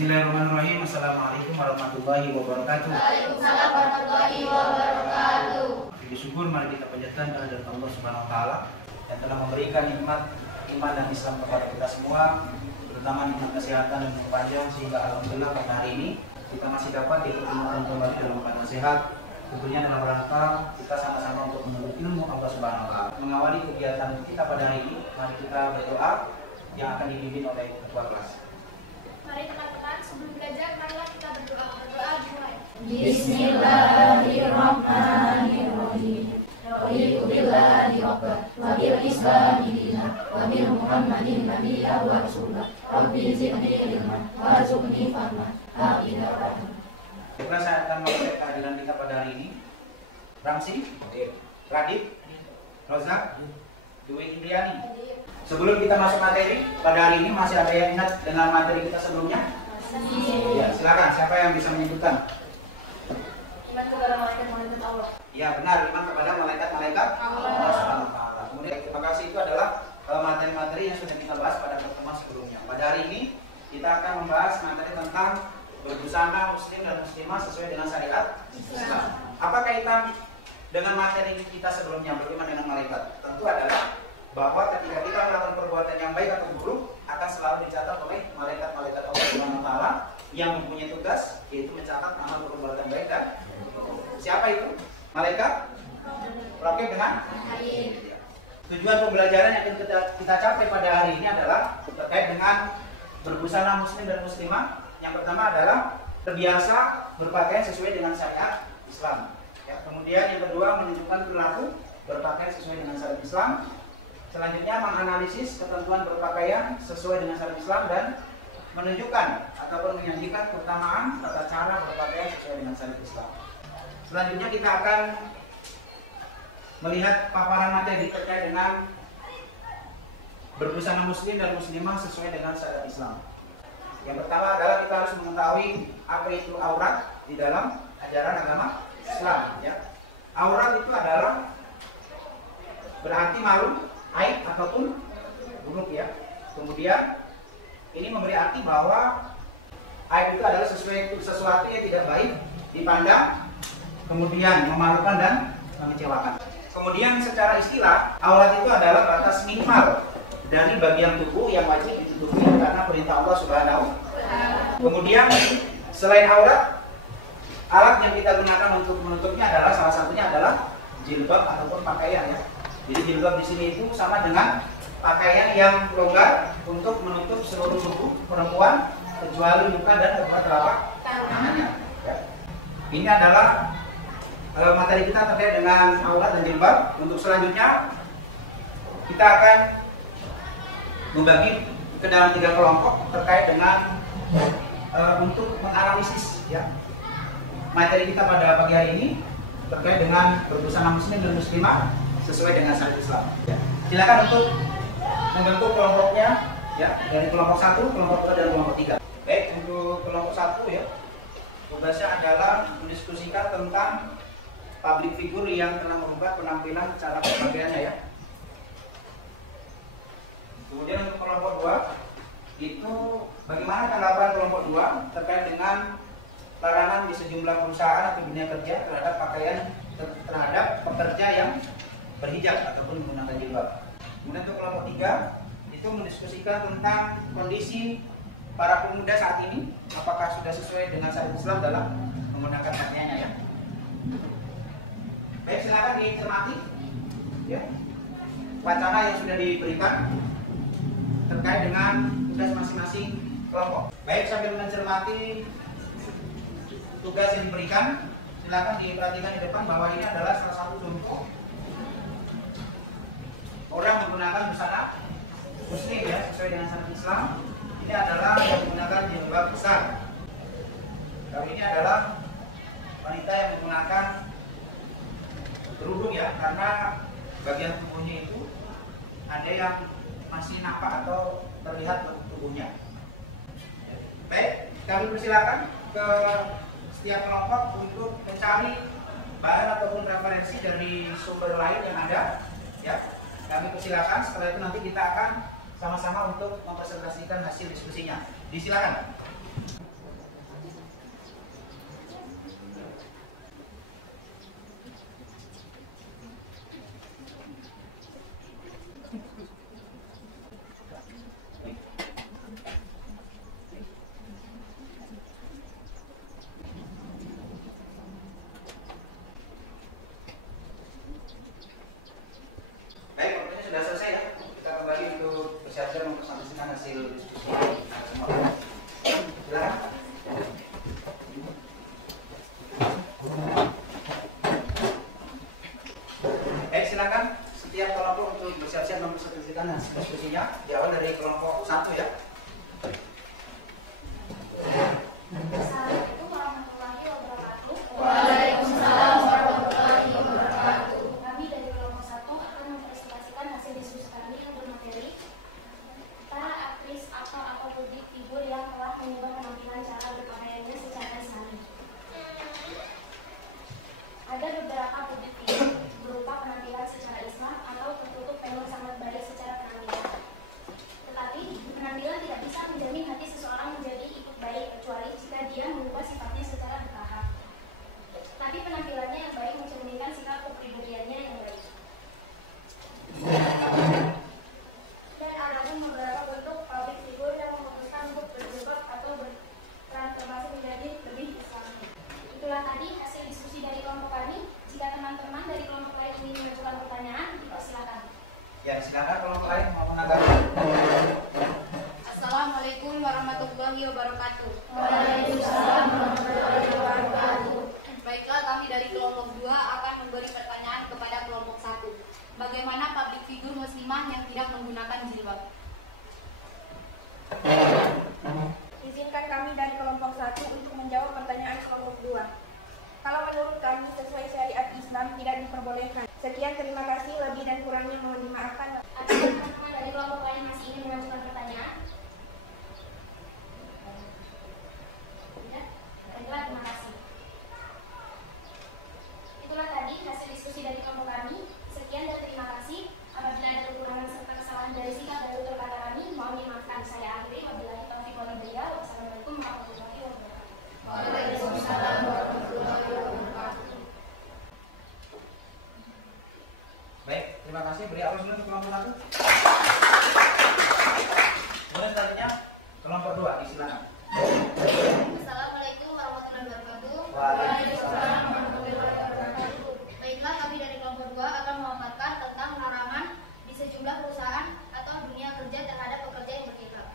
Bismillahirrahmanirrahim. Assalamualaikum warahmatullahi wabarakatuh. Waalaikumsalam warahmatullahi wabarakatuh. Puji syukur mari kita panjatkan kehadirat Allah Subhanahu wa taala yang telah memberikan nikmat iman dan Islam kepada kita semua, terutama nikmat kesehatan dan umur panjang, sehingga alhamdulillah pada hari ini kita masih dapat dipertemukan kembali dalam keadaan sehat. Tentunya dalam rangka kita sama-sama untuk menuntut ilmu Allah Subhanahu wa taala. Mengawali kegiatan kita pada hari ini, mari kita berdoa yang akan dipimpin oleh ketua kelas. Mari teman-teman, sebelum belajar, marilah kita berdoa. Berdoa dimulai. Bismillahirrahmanirrahim. Raditu billahi rabban wa bil islami dinan wa bi Muhammadin nabiyyan wa rasulan. Rabbi zidni ilman warzuqni fahman. Amin. Baiklah, saya akan memulai kehadiran kita pada hari ini. Ramsi, Radit, Rozak, Dwi Indriani. Sebelum kita masuk materi, pada hari ini masih ada yang ingat dengan materi kita sebelumnya? Ya, silakan. Siapa yang bisa menyebutkan? Iman kepada malaikat Allah. Ya, benar. Iman kepada malaikat-malaikat Allah Subhanahu wa taala. Kemudian terima kasih, itu adalah materi-materi yang sudah kita bahas pada pertemuan sebelumnya. Pada hari ini kita akan membahas materi tentang berbusana muslim dan muslimah sesuai dengan syariat Islam. Apa kaitan dengan materi kita sebelumnya beriman dengan malaikat? Tentu adalah bahwa ketika kita melakukan perbuatan yang baik atau buruk akan selalu dicatat oleh malaikat-malaikat Allah Subhanahu wa taala yang mempunyai tugas yaitu mencatat amal perbuatan baik dan siapa itu? Malaikat Rakib dengan tujuan pembelajaran yang kita capai pada hari ini adalah terkait dengan berbusana muslim dan muslimah. Yang pertama adalah terbiasa berpakaian sesuai dengan syariat Islam. Ya, kemudian yang kedua menunjukkan perilaku berpakaian sesuai dengan syariat Islam. Selanjutnya menganalisis ketentuan berpakaian sesuai dengan syariat Islam dan menunjukkan ataupun menyajikan keutamaan tata cara berpakaian sesuai dengan syariat Islam. Selanjutnya kita akan melihat paparan materi terkait dengan berbusana muslim dan muslimah sesuai dengan syariat Islam. Yang pertama adalah kita harus mengetahui apa itu aurat di dalam ajaran agama Islam. Ya. Aurat itu adalah berarti malu, aib ataupun buruk ya. Kemudian ini memberi arti bahwa aib itu adalah sesuatu yang tidak baik dipandang, kemudian memalukan dan mengecewakan. Kemudian secara istilah aurat itu adalah batas minimal dari bagian tubuh yang wajib ditutupi karena perintah Allah Subhanahu. Kemudian selain aurat, alat yang kita gunakan untuk menutupnya adalah salah satunya adalah jilbab ataupun pakaian ya. Jadi jilbab di sini itu sama dengan pakaian yang longgar untuk menutup seluruh tubuh perempuan kecuali muka dan kedua telapak tangannya. Ya. Ini adalah materi kita terkait dengan aurat dan jilbab. Untuk selanjutnya kita akan membagi ke dalam 3 kelompok terkait dengan untuk menganalisis ya materi kita pada pagi hari ini terkait dengan berbusana muslim dan muslimah sesuai dengan syariat Islam. Ya. Silakan untuk membentuk kelompoknya ya dari kelompok 1, kelompok 2 dan kelompok 3. Baik, untuk kelompok 1 ya tugasnya adalah mendiskusikan tentang public figure yang telah merubah penampilan cara berpakaiannya ya. Kemudian untuk kelompok 2 itu bagaimana tanggapan kelompok 2 terkait dengan larangan di sejumlah perusahaan atau dunia kerja terhadap pakaian terhadap pekerja yang berhijab ataupun menggunakan jilbab. Kemudian untuk kelompok 3 itu mendiskusikan tentang kondisi para pemuda saat ini, apakah sudah sesuai dengan syariat Islam dalam menggunakan pakaiannya ya. Baik, silakan dicermati ya wacana yang sudah diberikan terkait dengan tugas masing-masing kelompok. Baik, sambil mencermati tugas yang diberikan, silakan diperhatikan di depan bahwa ini adalah salah satu contoh orang menggunakan busana muslim ya sesuai dengan syariat Islam. Ini adalah yang menggunakan jilbab besar. Dan ini adalah wanita yang menggunakan kerudung ya, karena bagian tubuhnya itu ada yang masih nampak atau terlihat tubuhnya. Baik, kami persilakan ke setiap kelompok untuk mencari bahan ataupun referensi dari sumber lain yang ada ya. Kami persilakan, setelah itu nanti kita akan sama-sama untuk mempresentasikan hasil diskusinya. Disilakan. langsung sertifikan diskusinya diawal dari kelompok 1 ya. Assalamualaikum warahmatullahi wabarakatuh. Waalaikumsalam warahmatullahi wabarakatuh. Kami dari kelompok 1 akan mempresentasikan hasil diskusi kami yang bermateri para aktris atau publik figur yang telah mengubah penampilan cara berpakaiannya secara islami. Ada beberapa publik figur berupa penampilan secara Islam atau tertutup memang sangat baik secara penampilan. Tetapi penampilan tidak bisa menjamin hati seseorang menjadi ikut baik kecuali jika dia mengubah sifatnya secara bertahap. Tapi penampilannya yang baik mencerminkan sikap kepribadiannya yang baik. Dan ada pun beberapa bentuk publik figur yang memutuskan untuk berjilbab atau bertransformasi menjadi lebih islami. Itulah tadi hasil diskusi dari kelompok kami. Jika teman-teman dari kelompok lain ingin mengajukan pertanyaan, silakan. Ya, silakan kelompok lain mau menanggapi. Assalamualaikum warahmatullahi wabarakatuh. Waalaikumsalam warahmatullahi wabarakatuh. Baiklah, kami dari kelompok 2 akan memberi pertanyaan kepada kelompok 1. Bagaimana publik figur muslimah yang tidak menggunakan jilbab? Izinkan kami dari kelompok 1 untuk menjawab pertanyaan kelompok 2. Kalau menurut kami sesuai syariat Islam tidak diperbolehkan. Sekian, terima kasih. Lebih dan kurangnya mohon dimaafkan. Apakah teman-teman dari kelompok lain masih ingin mengajukan pertanyaan? Tidak? Baiklah, terima kasih. Itulah tadi hasil diskusi dari kelompok kami. Sekian dan terima kasih. Apabila ada kekurangan serta kesalahan dari sikap dan tutur kata kami, mohon dimaafkan. Saya akhiri. Wabillahi taufiq wal hidayah. Wassalamualaikum warahmatullahi wabarakatuh. Waalaikumsalam warahmatullahi wabarakatuh. Baik, terima kasih. Beri aplaus dulu untuk kelompok 1. Kemudian selanjutnya kelompok 2, silakan. Assalamualaikum warahmatullahi wabarakatuh. Waalaikumsalam. Baiklah, kami dari kelompok 2 akan memaparkan tentang larangan di sejumlah perusahaan atau dunia kerja terhadap pekerja yang berjilbab.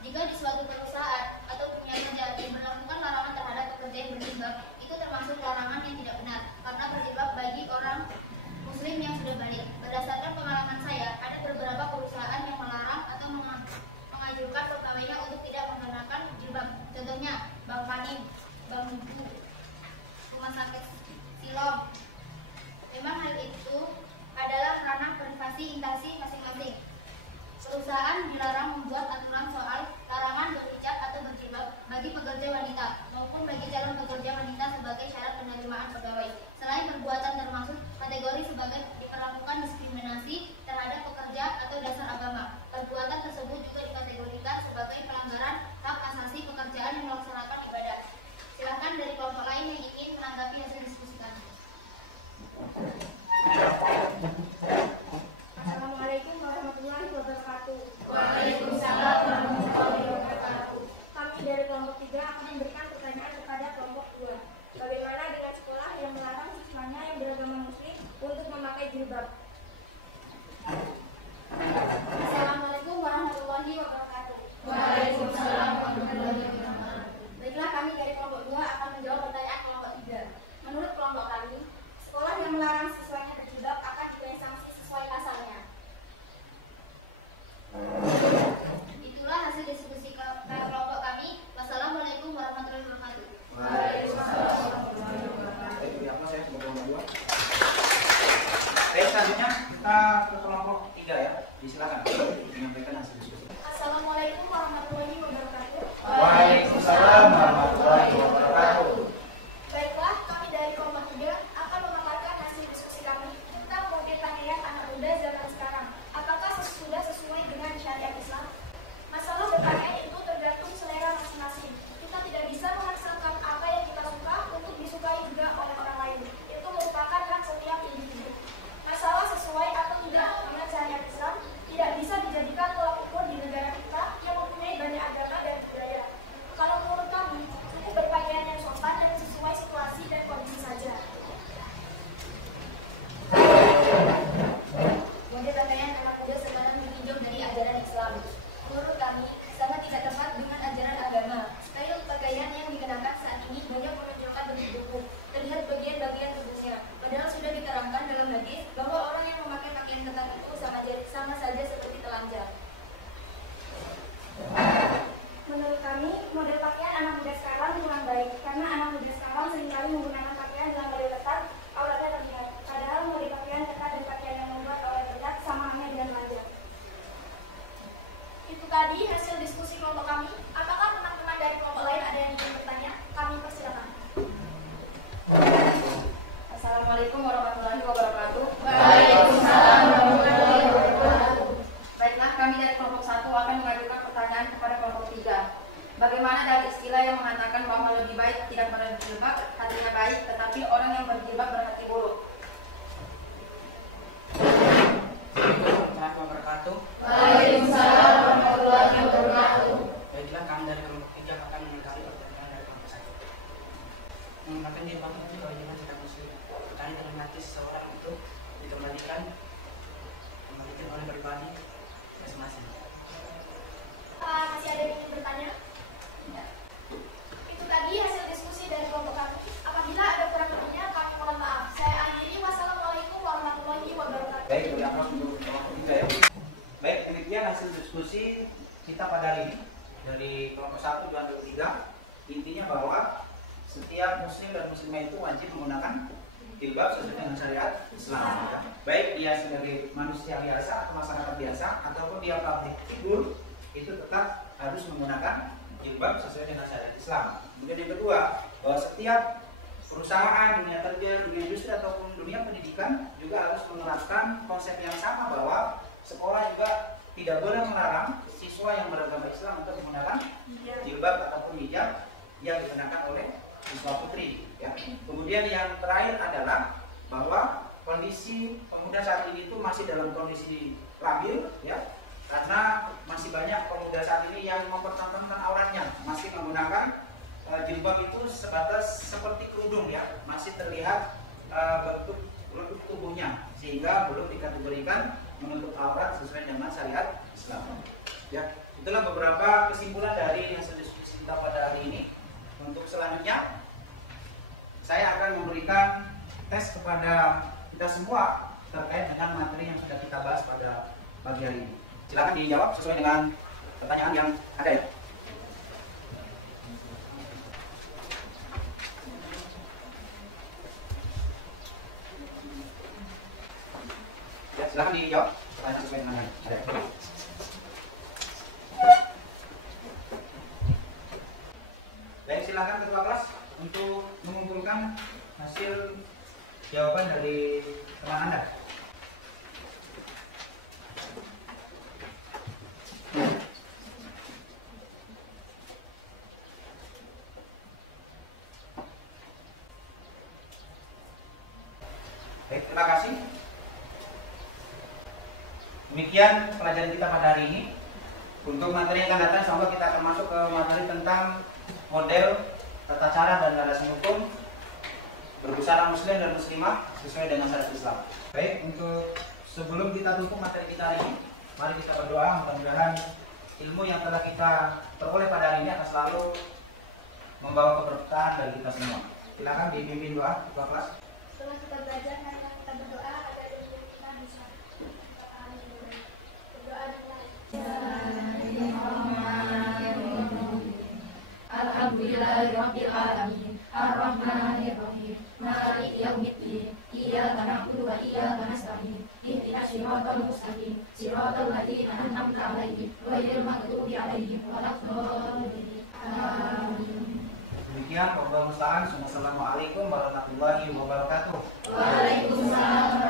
Jika di suatu perusahaan atau dunia kerja diberlakukan larangan terhadap pekerja yang berjilbab, itu termasuk larangan yang tidak benar karena berjilbab bagi orang Muslim yang sudah balik. Berdasarkan pengalaman saya, ada beberapa perusahaan yang melarang atau menganjurkan pegawainya untuk tidak mengenakan jilbab. Contohnya, Bank Panin, Bank Mutu, Rumah Sakit Silom. Memang hal itu adalah ranah privasi instansi masing-masing. Perusahaan dilarang membuat aturan soal larangan berhijab atau berjilbab bagi pekerja wanita maupun bagi calon pekerja wanita sebagai syarat penerimaan pegawai. Selain perbuatan termasuk kategori sebagai diperlakukan diskriminasi terhadap pekerja atau dasar agama, perbuatan tersebut juga dikategorikan sebagai pelanggaran hak asasi pekerjaan yang melaksanakan ibadah. Silakan dari kelompok lain yang ingin menanggapi hasil diskusi kami. Assalamualaikum warahmatullahi wabarakatuh. Waalaikumsalam warahmatullahi wabarakatuh. Kami dari kelompok 3 akan memberikan pertanyaan kepada kelompok 2. Bagaimana dengan sekolah yang melarang siswanya yang beragama Muslim untuk memakai jilbab? Assalamualaikum warahmatullahi wabarakatuh. Waalaikumsalam warahmatullahi wabarakatuh. Baiklah, kami dari kelompok 2 akan menjawab pertanyaan kelompok 3. belanja. Menurut kami, model pakaian anak muda sekarang kurang baik karena anak muda sekarang seringkali menggunakan pakaian dengan model ketat, auratnya terlihat. Padahal model pakaian ketat dan pakaian yang membuat aurat terlihat sama halnya dengan belanja. Itu tadi hasil diskusi kelompok kami. Apakah teman-teman dari kelompok lain ada yang ingin bertanya? Kami persilakan. Assalamualaikum warahmatullahi wabarakatuh. Waalaikumsalam warahmatullahi wabarakatuh. Baiklah, kami dari kelompok 1 akan mengajukan pertanyaan kepada kelompok 3. Bagaimana dari istilah yang mengatakan bahwa lebih baik tidak berjilbab, hatinya baik, tetapi orang yang berjilbab berhati buruk? Assalamualaikum warahmatullahi wabarakatuh. Waalaikumsalam warahmatullahi wabarakatuh. Baiklah, kami dari kelompok 3 akan mengetahui pertanyaan dari kelompok 1. Menggunakan jilbab itu bagaimana sikap muslim? Berkali dalam hati seseorang itu dikembalikan oleh pribadi masing-masing. Masih ada yang ingin bertanya? Ya. Itu tadi hasil diskusi dari kelompok kami. Apabila ada kurang lebihnya, kami mohon maaf. Saya akhiri. Wassalamualaikum warahmatullahi wabarakatuh. Baik, dari apa untuk kelompok 3 ya? Baik, demikian hasil diskusi kita pada hari ini dari kelompok 1 dan kelompok 3. Intinya bahwa setiap muslim dan muslimah itu wajib menggunakan jilbab sesuai dengan syariat Islam. Ya. Baik dia sebagai manusia biasa atau masyarakat biasa ataupun dia public figure, itu tetap harus menggunakan jilbab sesuai dengan syariat Islam. Kemudian yang kedua, bahwa setiap perusahaan, dunia kerja, dunia industri ataupun dunia pendidikan juga harus menerapkan konsep yang sama bahwa sekolah juga tidak boleh melarang siswa yang beragama Islam untuk menggunakan jilbab ataupun hijab yang dikenakan oleh siswa putri. Ya. Kemudian yang terakhir adalah bahwa kondisi pemuda saat ini itu masih dalam kondisi labil, ya, karena masih banyak pemuda saat ini yang mempertontonkan auratnya, masih menggunakan jilbab itu sebatas seperti kerudung, ya, masih terlihat bentuk tubuhnya, sehingga belum dikategorikan menutup aurat sesuai dengan syariat Islam. Ya, itulah beberapa kesimpulan dari hasil diskusi kita pada hari ini. Untuk selanjutnya, saya akan memberikan tes kepada kita semua terkait dengan materi yang sudah kita bahas pada pagi hari ini. Silakan dijawab sesuai dengan pertanyaan yang ada ya. Ya, silakan dijawab pertanyaan sesuai dengan yang ada. Baik, silakan ketua kelas untuk mengumpulkan hasil jawaban dari teman Anda. Baik, terima kasih. Demikian pelajaran kita pada hari ini. Untuk materi yang akan datang, semoga kita akan masuk ke materi tentang model, tata cara dan landasan hukum berbusana muslim dan muslimah sesuai dengan syariat Islam. Baik, untuk sebelum kita tutup materi kita hari ini, mari kita berdoa. Mudah-mudahan ilmu yang telah kita peroleh pada hari ini akan selalu membawa keberkahan bagi kita semua. Silakan dipimpin doa ketua kelas. Setelah kita belajar, marilah kita berdoa agar ilmu kita bisa berdoa dengan Alhamdulillahirabbil alamin arrahmanir rahim maliki yaumiddin iyyaka na'budu wa iyyaka nasta'in ihdinas siratal mustaqim siratal ladzina an'amta 'alaihim ghairil maghdubi 'alaihim waladdallin. Amin. Demikian, Wassalamualaikum warahmatullahi wabarakatuh. Waalaikumsalam.